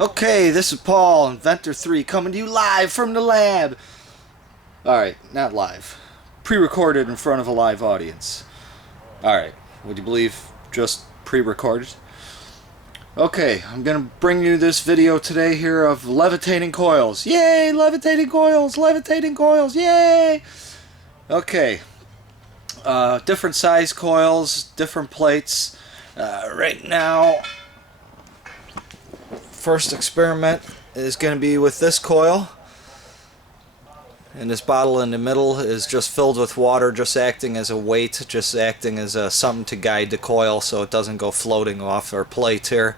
Okay, this is Paul, Inventor 3, coming to you live from the lab. Alright, not live. Pre-recorded in front of a live audience. Alright, would you believe just pre-recorded? Okay, I'm going to bring you this video today here of levitating coils. Yay, levitating coils, levitating coils, yay! Okay, different size coils, different plates. Right now, first experiment is going to be with this coil, and this bottle in the middle is just filled with water, just acting as a weight, just acting as something to guide the coil so it doesn't go floating off our plate here,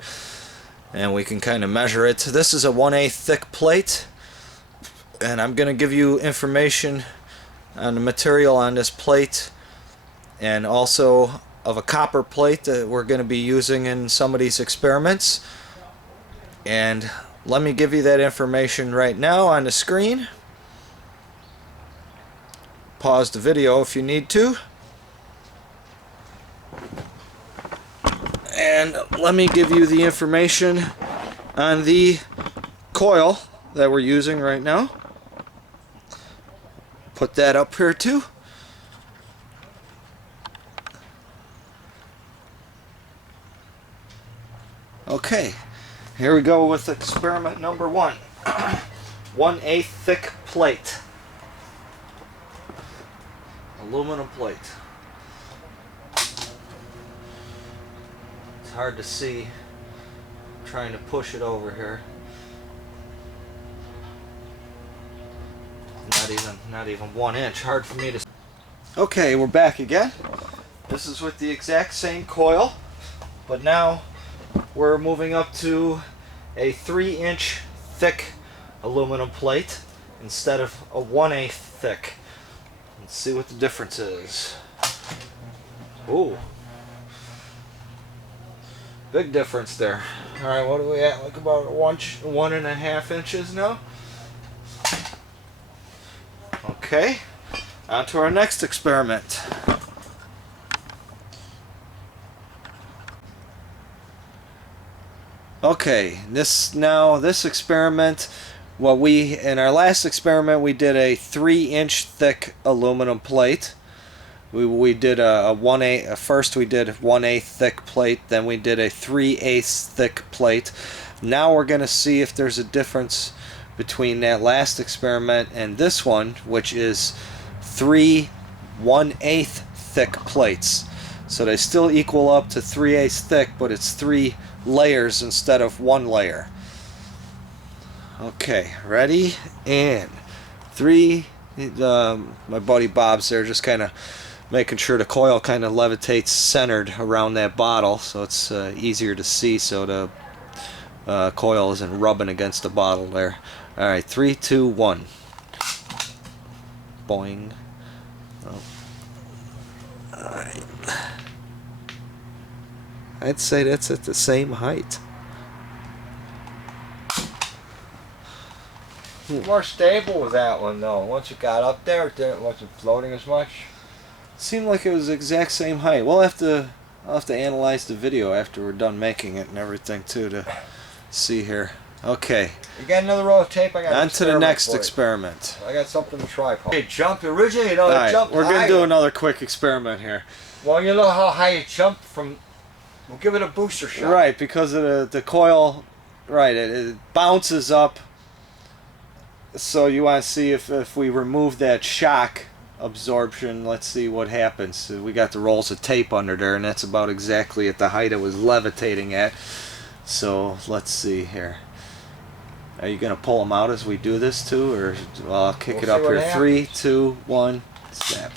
and we can kind of measure it. This is a 1/8 thick plate, and I'm going to give you information on the material on this plate and also of a copper plate that we're going to be using in some of these experiments. And let me give you that information right now on the screen. Pause the video if you need to. And let me give you the information on the coil that we're using right now. Put that up here too. Okay. Here we go with experiment number 1. 1/8 thick plate. Aluminum plate. It's hard to see. I'm trying to push it over here. Not even 1 inch. Hard for me to. Okay, we're back again. This is with the exact same coil, but now we're moving up to a 3-inch thick aluminum plate instead of a 1/8 thick. Let's see what the difference is. Ooh, big difference there. All right, what are we at? Like about 1.5 inches now. Okay, on to our next experiment. Okay, this experiment, in our last experiment we did a 3-inch thick aluminum plate. We did a 1/8. First we did 1/8 thick plate, then we did a 3/8 thick plate. Now we're going to see if there's a difference between that last experiment and this one, which is 3 1/8 thick plates. So they still equal up to 3/8 thick, but it's 3 layers instead of 1 layer. Okay, ready? And 3. My buddy Bob's there just kind of making sure the coil kind of levitates centered around that bottle so it's easier to see, so the coil isn't rubbing against the bottle there. Alright, 3, 2, 1. Boing. Oh. Alright. I'd say that's at the same height. More stable with that one though. Once you got up there, it wasn't floating as much. Seemed like it was the exact same height. I'll have to analyze the video after we're done making it and everything too to see here. Okay. You got another roll of tape? I got. On to the next experiment. I got something to try, Paul. Hey, jump originally, you know, Alright, jumped we're higher. gonna do another quick experiment here. Well, you know how high it jumped from. We'll give it a booster shot. Right, because of the coil. Right, it bounces up. So you want to see if we remove that shock absorption, let's see what happens. So we got the rolls of tape under there, and that's about exactly at the height it was levitating at. So let's see here. Are you going to pull them out as we do this too, or well, I'll kick it up here. Happens. 3, 2, 1, snap.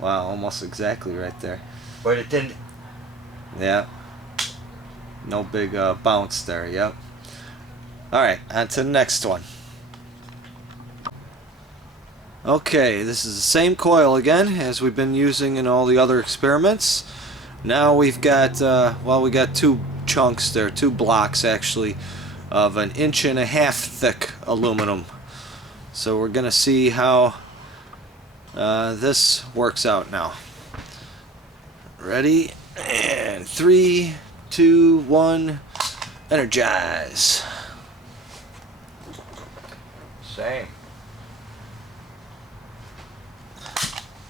Wow, almost exactly right there. But it didn't. Yeah. No big bounce there. Yep. All right, on to the next one. Okay, this is the same coil again as we've been using in all the other experiments. Now we've got, we got 2 chunks there, 2 blocks actually, of 1.5 inch thick aluminum. So we're going to see how this works out now. Ready? And 3, 2, 1, energize. Same.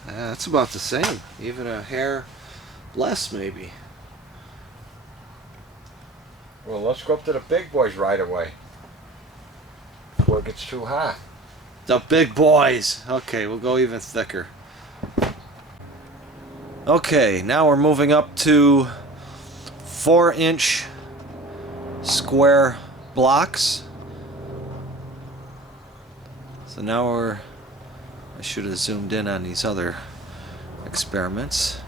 It's about the same. Even a hair less, maybe. Well, let's go up to the big boys right away. Before it gets too hot. The big boys. Okay, we'll go even thicker. Okay, now we're moving up to 4-inch square blocks. So now I should have zoomed in on these other experiments.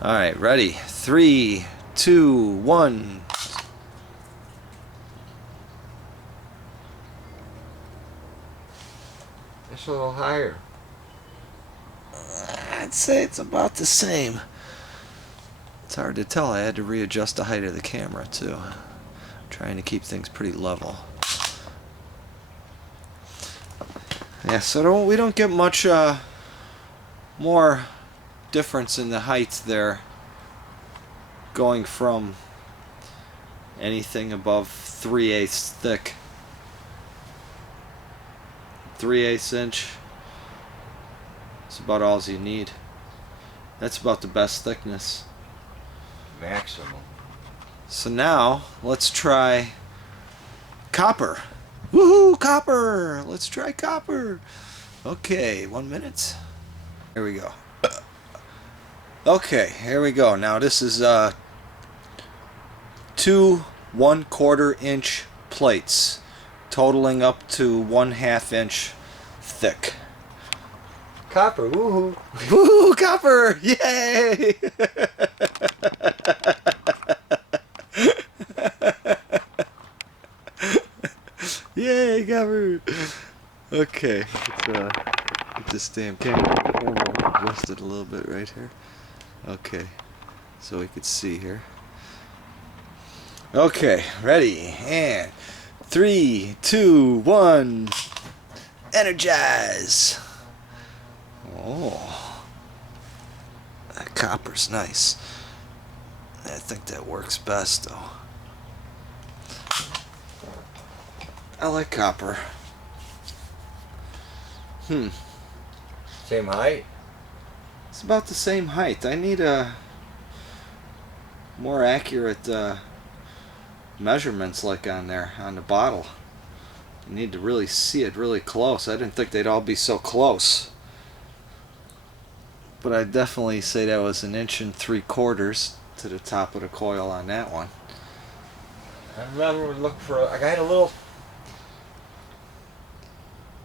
Alright, ready? 3, 2, 1. It's a little higher. I'd say it's about the same. It's hard to tell. I had to readjust the height of the camera too. I'm trying to keep things pretty level. Yeah, so we don't get much more difference in the height there, going from anything above 3/8 thick. 3/8 inch. It's about all you need. That's about the best thickness. Maximum. So now let's try copper. Woohoo, copper! Let's try copper. Okay, 1 minute. Here we go. Okay, here we go. Now this is 2 1/4 inch plates, totaling up to 1/2 inch thick. Copper, woohoo! Woo, copper! Yay! Yay, copper! Okay, let's get this damn camera adjusted a little bit right here. Okay, so we could see here. Okay, ready, and 3, 2, 1, energize! Oh, that copper's nice. I think that works best though. I like copper. Same height? It's about the same height. I need a more accurate measurements like on there, on the bottle. You need to really see it really close. I didn't think they'd all be so close. But I'd definitely say that was 1 3/4 inches to the top of the coil on that one. I remember we looked for, I got a little...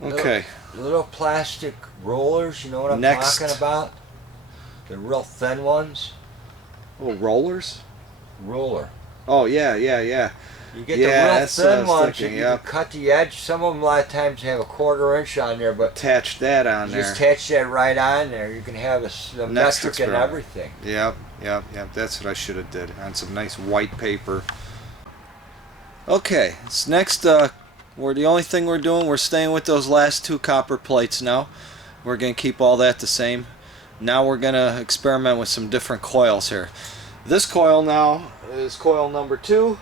Okay. Little plastic rollers, you know what I'm Next. talking about? The real thin ones. Oh, rollers? Roller. Oh, yeah. You get Yeah, the real that's what I thin was ones, thinking, you yep. can cut the edge. Some of them a lot of times have a 1/4 inch on there, but Attach that on you there. just attach that right on there. You can have the Next metric and experiment. everything. Yep. That's what I should have did on some nice white paper. Okay, this next, the only thing we're doing, we're staying with those last 2 copper plates now. We're going to keep all that the same. Now we're going to experiment with some different coils here. This coil now is coil number 2,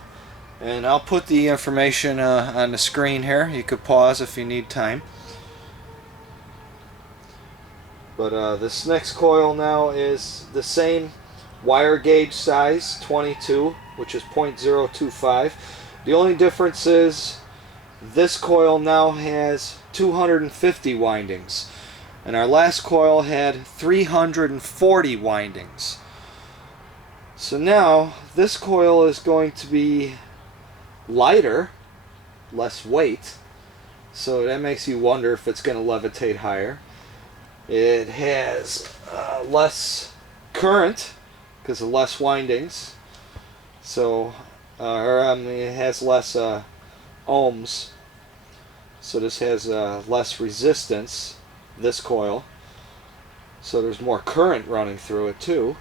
and I'll put the information on the screen here. You could pause if you need time. But this next coil now is the same wire gauge size, 22, which is 0.025. The only difference is this coil now has 250 windings, and our last coil had 340 windings. So now this coil is going to be lighter, less weight, so that makes you wonder if it's going to levitate higher. It has less current because of less windings, so it has less ohms, so this has less resistance, this coil, so there's more current running through it too.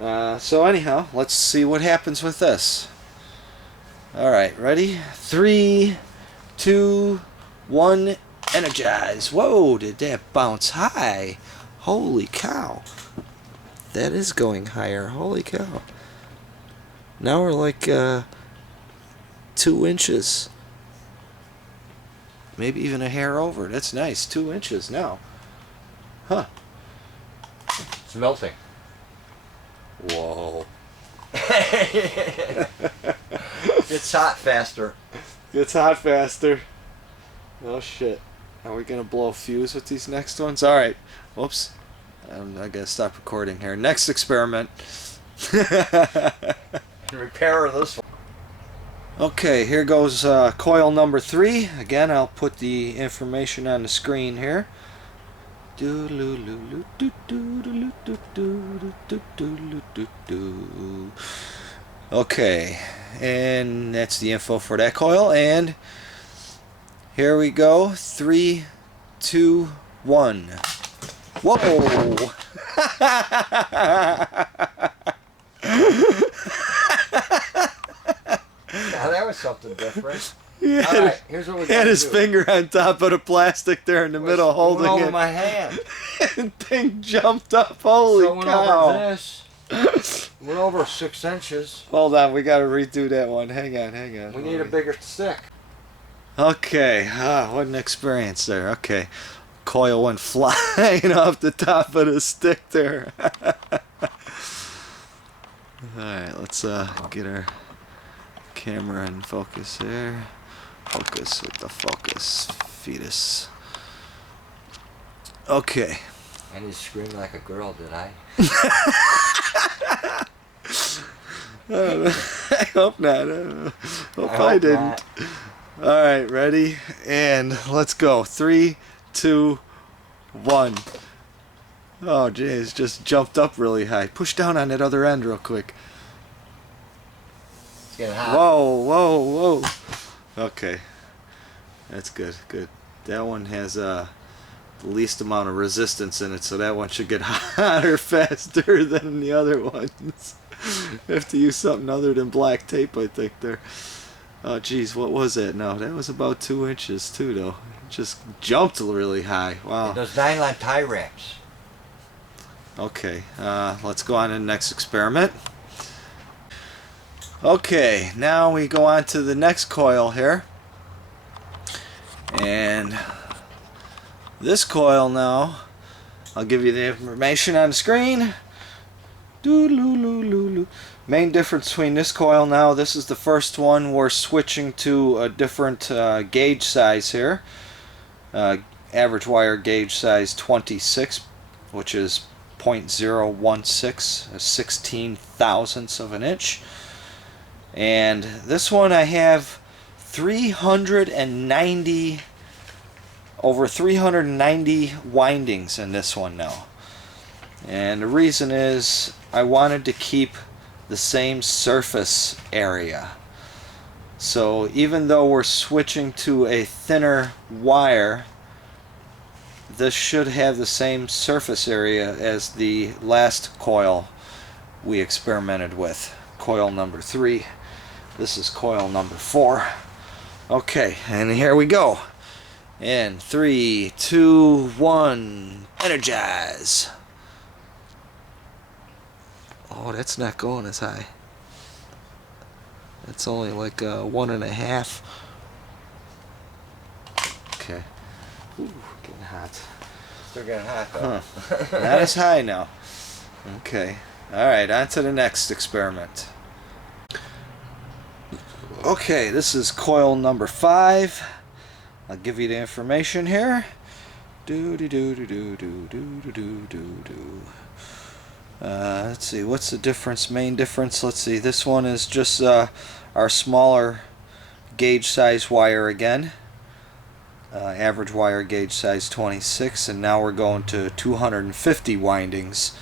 So anyhow, let's see what happens with this. Alright, ready? 3, 2, 1, energize. Whoa, did that bounce high? Holy cow. That is going higher. Holy cow. Now we're like 2 inches. Maybe even a hair over. That's nice. 2 inches now. Huh. It's melting. Whoa. It's hot faster. Gets hot faster. Oh shit. Are we gonna blow a fuse with these next ones? Alright. Whoops. I gotta stop recording here. Next experiment. Repair this one. Okay, here goes coil number 3. Again, I'll put the information on the screen here. Okay, and that's the info for that coil. And here we go. 3, 2, 1. Whoa! Now that was something different. He had, All right, here's what we had his finger on top of the plastic there in the middle, holding over it. my hand. And thing jumped up. Holy So went cow! over this. Went over 6 inches. Hold on, we gotta redo that one. Hang on. We need a bigger stick. Okay, what an experience there. Okay, coil went flying off the top of the stick there. Alright, let's get our camera in focus there. Focus with the focus fetus. Okay. I didn't scream like a girl, did I? I hope not. Hope I didn't. Alright, ready? And let's go. 3, 2, 1. Oh, jeez, just jumped up really high. Push down on that other end real quick. It's getting hot. Whoa. Okay. That's good. That one has the least amount of resistance in it, so that one should get hotter faster than the other ones. Have to use something other than black tape, I think, there. Oh, geez, what was that? No, that was about 2 inches, too, though. It just jumped really high. Wow. Those nylon tie wraps. Okay, let's go on to the next experiment. Okay, now we go on to the next coil here. And this coil now, I'll give you the information on the screen. Main difference between this coil now, this is the first one, we're switching to a different gauge size here. Average wire gauge size 26, which is 0.016, a 16 thousandths of an inch. And this one I have over 390 windings in this one now. And the reason is I wanted to keep the same surface area. So even though we're switching to a thinner wire, this should have the same surface area as the last coil we experimented with, coil number 3. This is coil number 4. Okay, and here we go. In 3, 2, 1, energize. Oh, that's not going as high. That's only like 1.5. Okay. Ooh, getting hot. Still getting hot, though. Huh. Not as high now. Okay. Alright, on to the next experiment. Okay, this is coil number 5. I'll give you the information here. Let's see, what's the difference? Main difference, let's see, this one is just our smaller gauge size wire again. Average wire gauge size 26, and now we're going to 250 windings,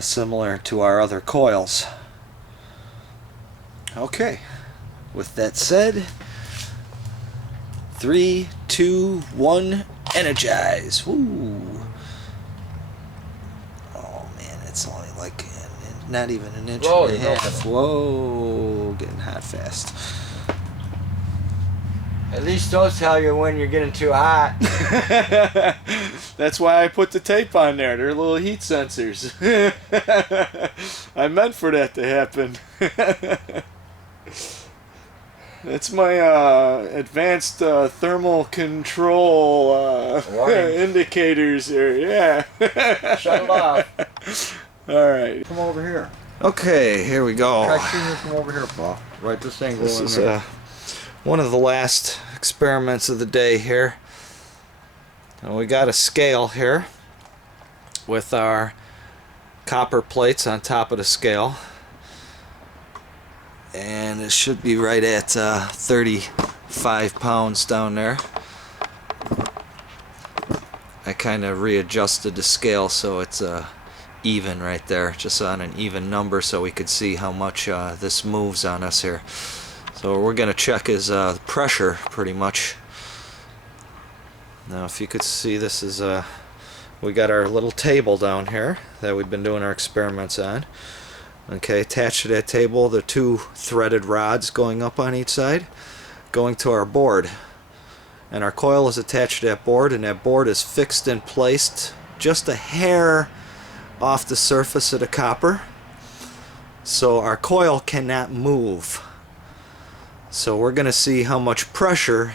similar to our other coils. Okay, with that said, 3, 2, 1, energize. Woo! Oh man, it's only like not even an inch and a half. Whoa, getting hot fast. At least don't tell you when you're getting too hot. That's why I put the tape on there. They're little heat sensors. I meant for that to happen. It's my advanced thermal control indicators here. Yeah. Shut it off. All right. Come over here. Okay, here we go. Try shooting it from over here, Paul. Right this angle This in is there. one of the last experiments of the day here. And we got a scale here with our copper plates on top of the scale. And it should be right at 35 pounds down there. I kind of readjusted the scale so it's even right there, just on an even number, so we could see how much this moves on us here. So we're going to check his pressure pretty much. Now if you could see, this is we got our little table down here that we've been doing our experiments on. Okay, attached to that table, the two threaded rods going up on each side, going to our board. And our coil is attached to that board, and that board is fixed and placed just a hair off the surface of the copper. So our coil cannot move. So we're going to see how much pressure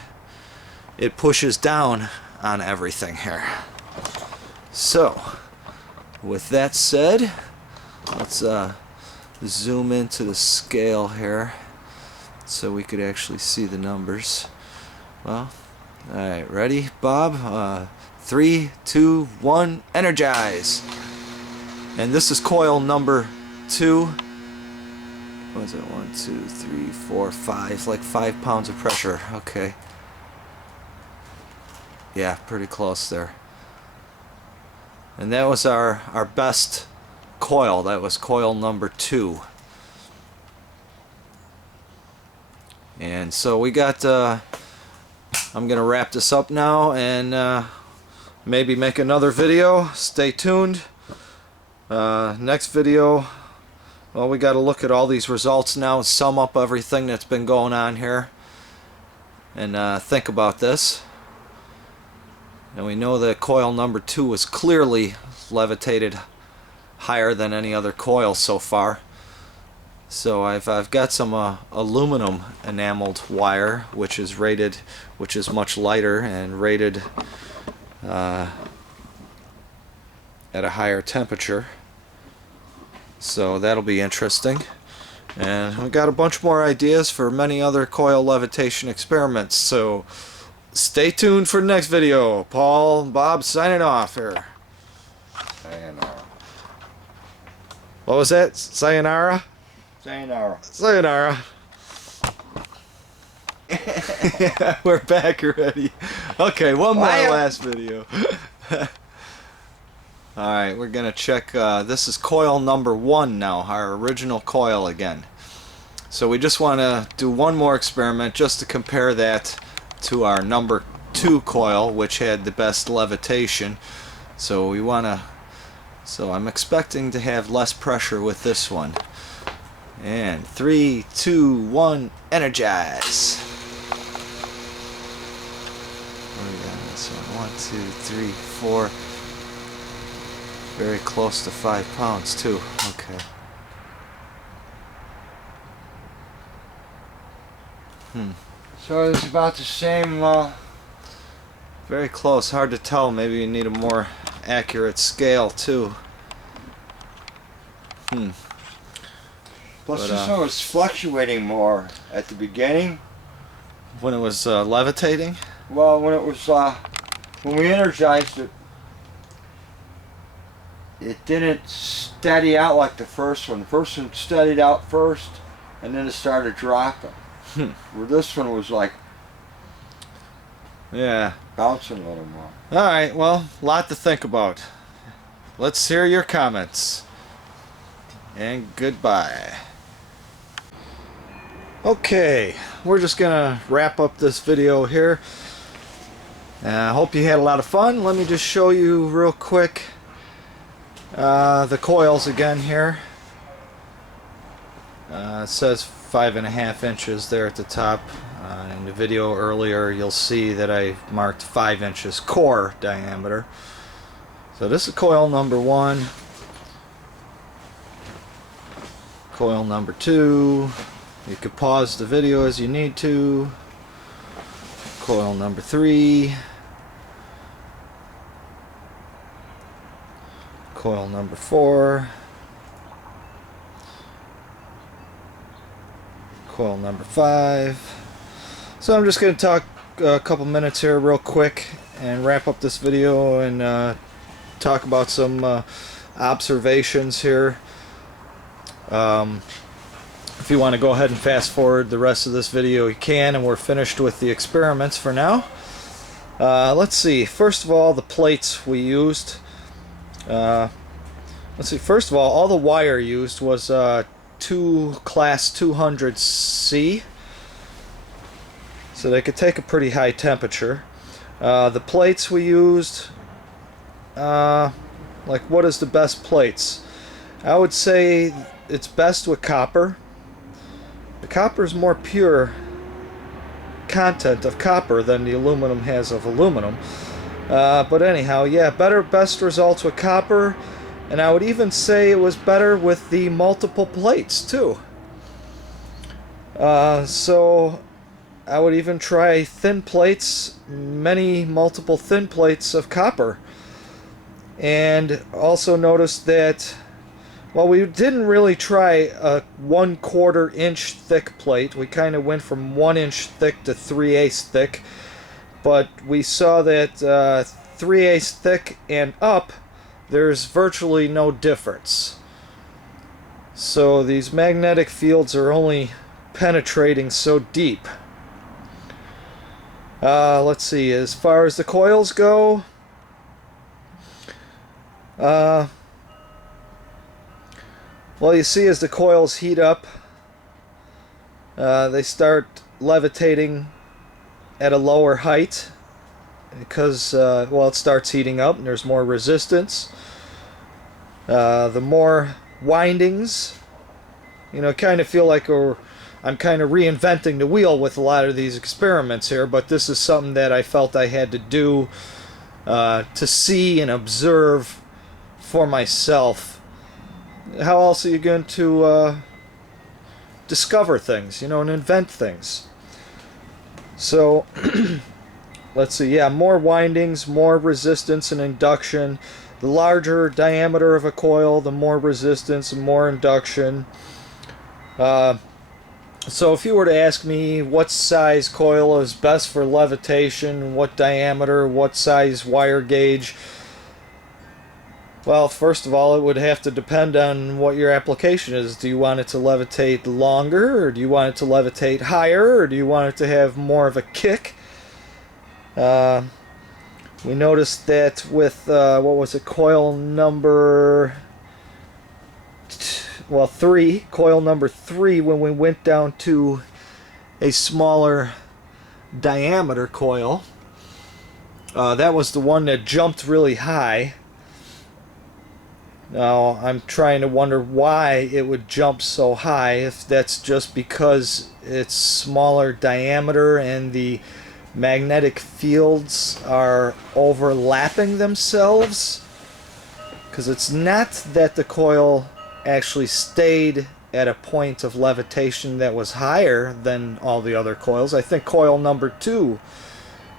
it pushes down on everything here. So, with that said, let's zoom into the scale here so we could actually see the numbers. Well, alright, ready, Bob? 3, 2, 1, energize! And this is coil number 2. What is it? 1, 2, 3, 4, 5. Like 5 pounds of pressure. Okay. Yeah, pretty close there. And that was our best coil. That was coil number 2. And so we got I'm gonna wrap this up now and maybe make another video. Stay tuned. Next video, well, we got to look at all these results now and sum up everything that's been going on here and think about this. And we know that coil number 2 was clearly levitated higher than any other coil so far. So I've got some aluminum enameled wire, which is much lighter and rated at a higher temperature. So that'll be interesting. And we got a bunch more ideas for many other coil levitation experiments. So stay tuned for the next video. Paul and Bob signing off here. Sayonara. What was that? Sayonara? Sayonara. Sayonara. Yeah, we're back already. Okay, one more last video. Alright, we're going to check, this is coil number 1 now, our original coil again. So we just want to do one more experiment just to compare that to our number 2 coil, which had the best levitation. So we want to, so I'm expecting to have less pressure with this one. And 3, 2, 1, energize! Where we got this one? 1, 2, 3, 4. Very close to 5 pounds too. Okay. So it's about the same. Very close. Hard to tell. Maybe you need a more accurate scale too. Plus, But, this one was fluctuating more at the beginning. When it was levitating? Well, when it was when we energized it, it didn't steady out like the first one. The first one steadied out first, and then it started dropping. Where this one was like Yeah. bouncing a little more. Alright, well, lot to think about. Let's hear your comments. And goodbye. Okay, we're just gonna wrap up this video here. I hope you had a lot of fun. Let me just show you real quick the coils again here. It says 5.5 inches there at the top. In the video earlier you'll see that I marked 5 inches core diameter. So this is coil number 1, coil number 2, You could pause the video as you need to. Coil number 3. Coil number 4. Coil number 5. So I'm just going to talk a couple minutes here real quick and wrap up this video and talk about some observations here. If you want to go ahead and fast forward the rest of this video, you can, and we're finished with the experiments for now. Let's see. First of all, the plates we used. Let's see. First of all the wire used was class 200C, so they could take a pretty high temperature. The plates we used, like, what is the best plates? I would say it's best with copper. The copper is more pure content of copper than the aluminum has of aluminum. But anyhow, yeah, best results with copper, and I would even say it was better with the multiple plates too. So I would even try thin plates, many multiple thin plates of copper. And also notice that, well, we didn't really try a 1/4 inch thick plate. We kind of went from 1 inch thick to 3/8 thick. But we saw that 3/8 thick and up, there's virtually no difference. So these magnetic fields are only penetrating so deep. Let's see, as far as the coils go, well, you see, as the coils heat up, they start levitating at a lower height because, well, it starts heating up and there's more resistance. The more windings, you know, kind of feel like I'm kind of reinventing the wheel with a lot of these experiments here, but this is something that I felt I had to do to see and observe for myself. How else are you going to discover things, you know, and invent things? So let's see, yeah, more windings, more resistance and induction. The larger diameter of a coil, the more resistance and more induction. So if you were to ask me what size coil is best for levitation, what diameter, what size wire gauge, well, first of all, it would have to depend on what your application is. Do you want it to levitate longer, or do you want it to levitate higher, or do you want it to have more of a kick? We noticed that with, what was it, coil number 3, coil number 3, when we went down to a smaller diameter coil, that was the one that jumped really high. Now, I'm trying to wonder why it would jump so high, if that's just because it's smaller diameter and the magnetic fields are overlapping themselves. Because it's not that the coil actually stayed at a point of levitation that was higher than all the other coils. I think coil number 2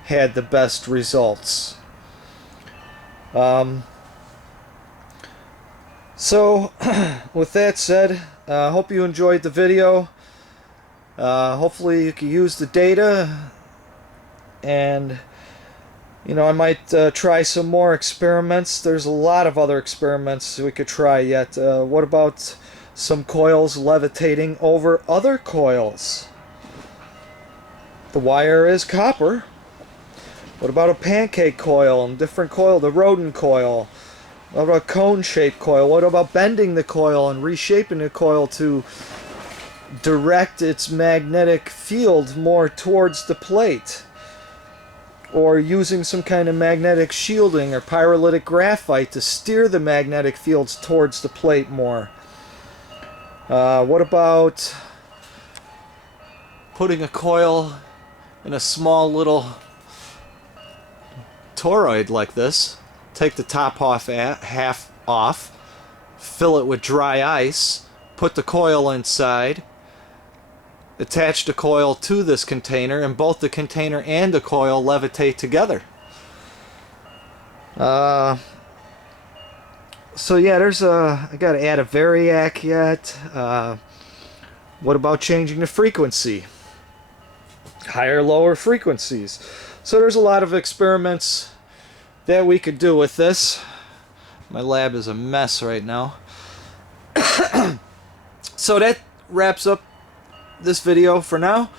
had the best results. So, with that said, I hope you enjoyed the video. Hopefully you can use the data, and, you know, I might try some more experiments. There's a lot of other experiments we could try yet. What about some coils levitating over other coils? The wire is copper. What about a pancake coil and different coil, the rodent coil? What about a cone-shaped coil? What about bending the coil and reshaping the coil to direct its magnetic field more towards the plate? Or using some kind of magnetic shielding or pyrolytic graphite to steer the magnetic fields towards the plate more? What about putting a coil in a small little toroid like this? Take the top half off, fill it with dry ice, put the coil inside, attach the coil to this container, and both the container and the coil levitate together. So yeah, I gotta add a variac yet. What about changing the frequency? Higher, lower frequencies. So there's a lot of experiments that we could do with this. My lab is a mess right now. So that wraps up this video for now.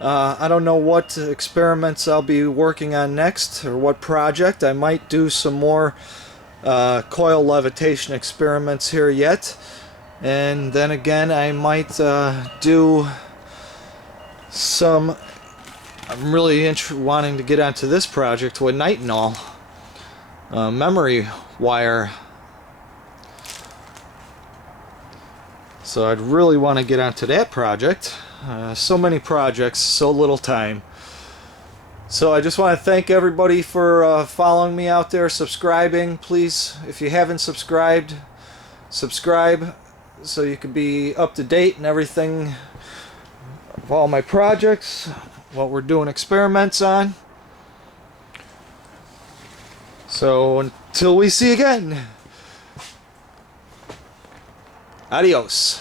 I don't know what experiments I'll be working on next, or what project. I might do some more coil levitation experiments here yet, and then again I might do some. I'm really wanting to get onto this project with nitinol memory wire. So I'd really want to get onto that project. So many projects, so little time. So I just want to thank everybody for following me out there, subscribing. Please, if you haven't subscribed, subscribe so you can be up to date and everything of all my projects, what we're doing experiments on. So until we see again, adios.